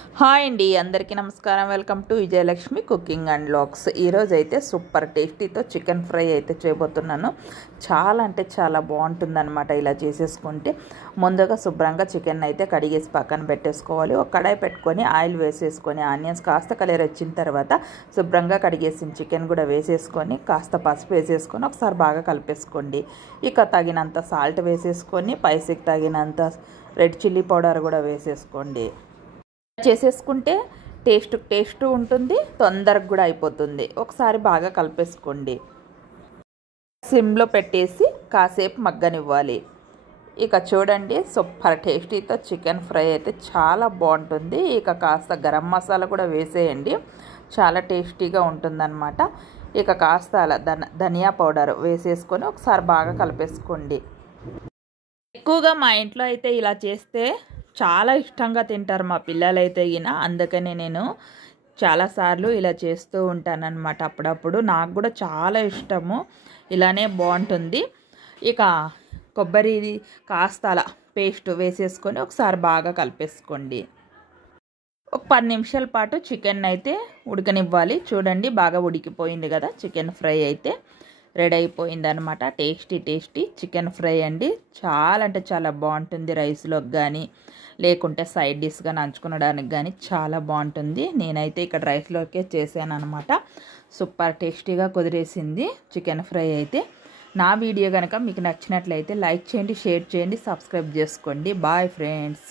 Hi అండి, అందరికీ నమస్కారం. Welcome to Vijayalakshmi cooking and vlogs. ఈరోజు అయితే సూపర్ టేస్టీతో చికెన్ ఫ్రై అయితే చేయబోతున్నాను. చాలా అంటే చాలా బాగుంటుందన్నమాట. ఇలా చేసేసుకుంటే ముందుగా శుభ్రంగా చికెన్ అయితే కడిగేసి పక్కన పెట్టేసుకోవాలి. ఒక కడాయి పెట్టుకొని ఆయిల్ వేసేసుకొని ఆనియన్స్ కాస్త కలర్ వచ్చిన తర్వాత శుభ్రంగా కడిగేసిన చికెన్ కూడా వేసేసుకొని కాస్త పసుపు వేసేసుకొని ఒకసారి బాగా కలిపేసుకోండి. ఇక తగినంత సాల్ట్ వేసేసుకొని స్పైసీకి తగినంత రెడ్ చిల్లీ పౌడర్ కూడా వేసేసుకోండి. చేసేసుకుంటే టేస్ట్ ఉంటుంది, తొందరగా కూడా అయిపోతుంది. ఒకసారి బాగా కలిపేసుకోండి. సిమ్లో పెట్టేసి కాసేపు మగ్గనివ్వాలి. ఇక చూడండి, సూపర్ టేస్టీతో చికెన్ ఫ్రై అయితే చాలా బాగుంటుంది. ఇక కాస్త గరం మసాలా కూడా వేసేయండి, చాలా టేస్టీగా ఉంటుందన్నమాట. ఇక కాస్త అలా ధనియా పౌడర్ వేసేసుకొని ఒకసారి బాగా కలిపేసుకోండి. ఎక్కువగా మా ఇంట్లో అయితే ఇలా చేస్తే చాలా ఇష్టంగా తింటారు మా పిల్లలైతే గిన. అందుకనే నేను చాలాసార్లు ఇలా చేస్తూ ఉంటానన్నమాట. అప్పుడప్పుడు నాకు కూడా చాలా ఇష్టము, ఇలానే బాగుంటుంది. ఇక కొబ్బరి కాస్త అలా పేస్ట్ వేసేసుకొని ఒకసారి బాగా కలిపేసుకోండి. ఒక 10 నిమిషాల పాటు చికెన్ అయితే ఉడకనివ్వాలి. చూడండి, బాగా ఉడికిపోయింది కదా. చికెన్ ఫ్రై అయితే రెడీ అయిపోయింది అనమాట. టేస్టీ చికెన్ ఫ్రై అండి. చాలా అంటే చాలా బాగుంటుంది. రైస్లోకి కానీ లేకుంటే సైడ్ డిష్గా నంచుకునడానికి కానీ చాలా బాగుంటుంది. నేనైతే ఇక్కడ రైస్లోకే చేశాను అనమాట. సూపర్ టేస్టీగా కుదిరేసింది చికెన్ ఫ్రై అయితే. నా వీడియో కనుక మీకు నచ్చినట్లయితే లైక్ చేయండి, షేర్ చేయండి, సబ్స్క్రైబ్ చేసుకోండి. Bye friends.